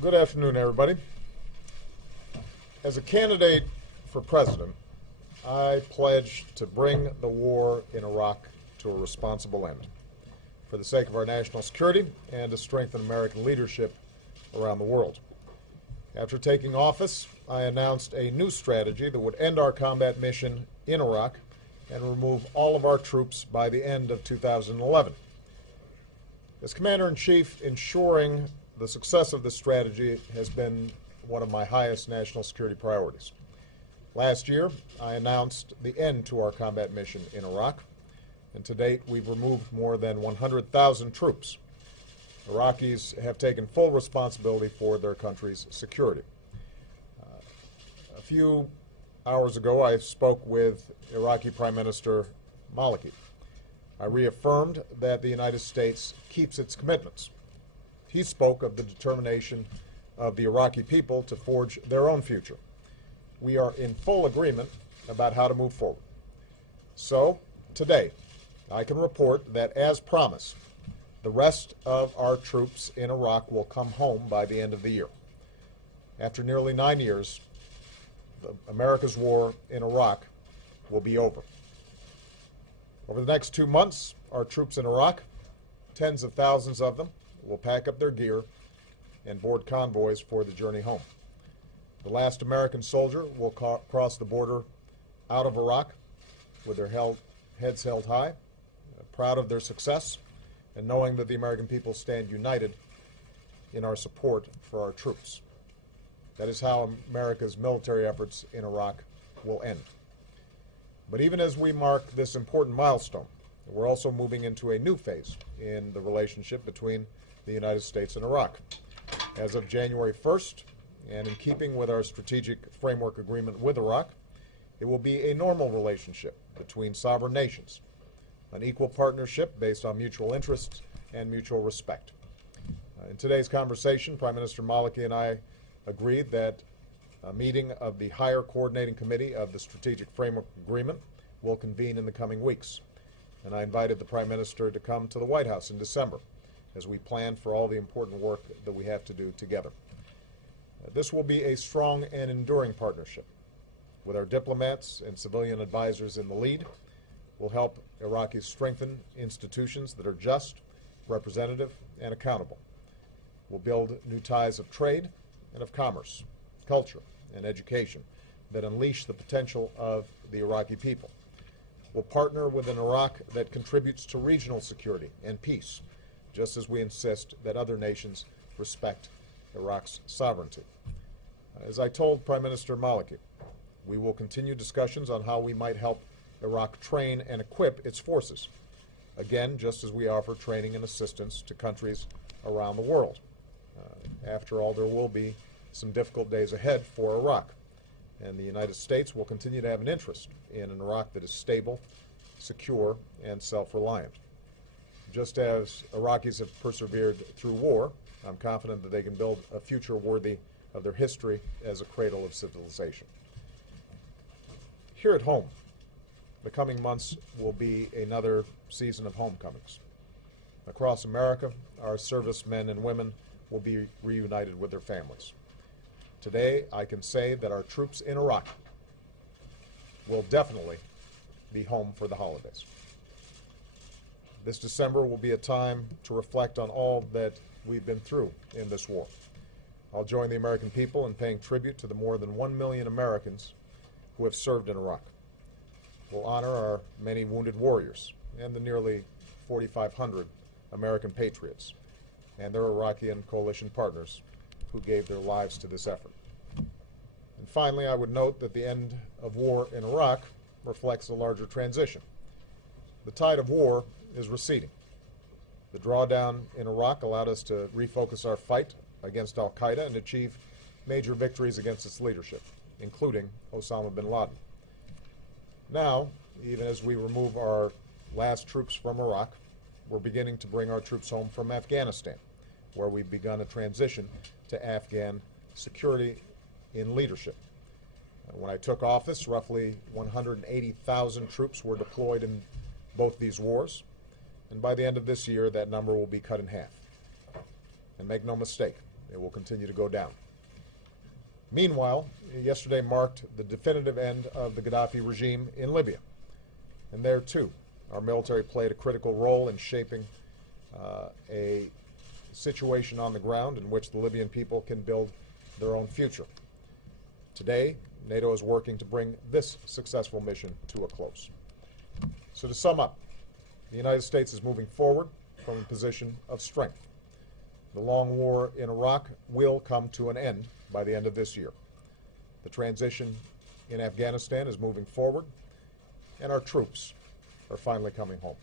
Good afternoon, everybody. As a candidate for president, I pledge to bring the war in Iraq to a responsible end for the sake of our national security and to strengthen American leadership around the world. After taking office, I announced a new strategy that would end our combat mission in Iraq and remove all of our troops by the end of 2011. As Commander-in-Chief, ensuring the success of this strategy has been one of my highest national security priorities. Last year, I announced the end to our combat mission in Iraq, and to date we've removed more than 100,000 troops. Iraqis have taken full responsibility for their country's security. A few hours ago, I spoke with Iraqi Prime Minister Maliki. I reaffirmed that the United States keeps its commitments. He spoke of the determination of the Iraqi people to forge their own future. We are in full agreement about how to move forward. So, today, I can report that, as promised, the rest of our troops in Iraq will come home by the end of the year. After nearly 9 years, America's war in Iraq will be over. Over the next 2 months, our troops in Iraq, tens of thousands of them, will pack up their gear and board convoys for the journey home. The last American soldier will cross the border out of Iraq with their heads held high, proud of their success, and knowing that the American people stand united in our support for our troops. That is how America's military efforts in Iraq will end. But even as we mark this important milestone, we're also moving into a new phase in the relationship between the United States and Iraq. As of January 1st, and in keeping with our strategic framework agreement with Iraq, it will be a normal relationship between sovereign nations, an equal partnership based on mutual interests and mutual respect. In today's conversation, Prime Minister Maliki and I agreed that a meeting of the Higher Coordinating Committee of the Strategic Framework Agreement will convene in the coming weeks. And I invited the Prime Minister to come to the White House in December as we plan for all the important work that we have to do together. This will be a strong and enduring partnership. With our diplomats and civilian advisors in the lead, we'll help Iraqis strengthen institutions that are just, representative, and accountable. We'll build new ties of trade and of commerce, culture, and education that unleash the potential of the Iraqi people. We'll partner with an Iraq that contributes to regional security and peace, just as we insist that other nations respect Iraq's sovereignty. As I told Prime Minister Maliki, we will continue discussions on how we might help Iraq train and equip its forces, again, just as we offer training and assistance to countries around the world. After all, there will be some difficult days ahead for Iraq, and the United States will continue to have an interest in an Iraq that is stable, secure, and self-reliant. Just as Iraqis have persevered through war, I'm confident that they can build a future worthy of their history as a cradle of civilization. Here at home, the coming months will be another season of homecomings. Across America, our servicemen and women will be reunited with their families. Today, I can say that our troops in Iraq will definitely be home for the holidays. This December will be a time to reflect on all that we've been through in this war. I'll join the American people in paying tribute to the more than 1 million Americans who have served in Iraq. We'll honor our many wounded warriors and the nearly 4,500 American patriots and their Iraqi and coalition partners who gave their lives to this effort. And finally, I would note that the end of war in Iraq reflects a larger transition. The tide of war is receding. The drawdown in Iraq allowed us to refocus our fight against al-Qaeda and achieve major victories against its leadership, including Osama bin Laden. Now, even as we remove our last troops from Iraq, we're beginning to bring our troops home from Afghanistan, where we've begun a transition to Afghan security in leadership. When I took office, roughly 180,000 troops were deployed in both these wars, and by the end of this year, that number will be cut in half. And make no mistake, It will continue to go down. Meanwhile, yesterday marked the definitive end of the Gaddafi regime in Libya. And there, too, our military played a critical role in shaping a situation on the ground in which the Libyan people can build their own future. Today, NATO is working to bring this successful mission to a close. So to sum up, the United States is moving forward from a position of strength. The long war in Iraq will come to an end by the end of this year. The transition in Afghanistan is moving forward, and our troops are finally coming home.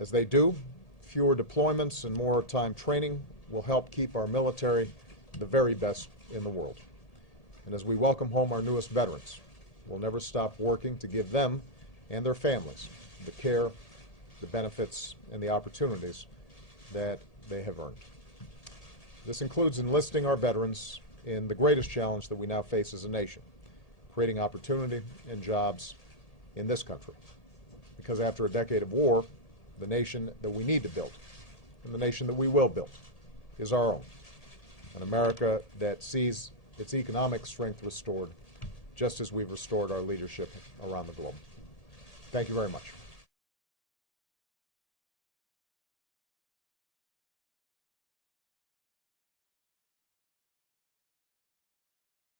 As they do, fewer deployments and more time training will help keep our military the very best in the world. And as we welcome home our newest veterans, we'll never stop working to give them and their families the care, the benefits, and the opportunities that they have earned. This includes enlisting our veterans in the greatest challenge that we now face as a nation, creating opportunity and jobs in this country. Because after a decade of war, the nation that we need to build, and the nation that we will build, is our own. An America that sees its economic strength restored, just as we've restored our leadership around the globe. Thank you very much.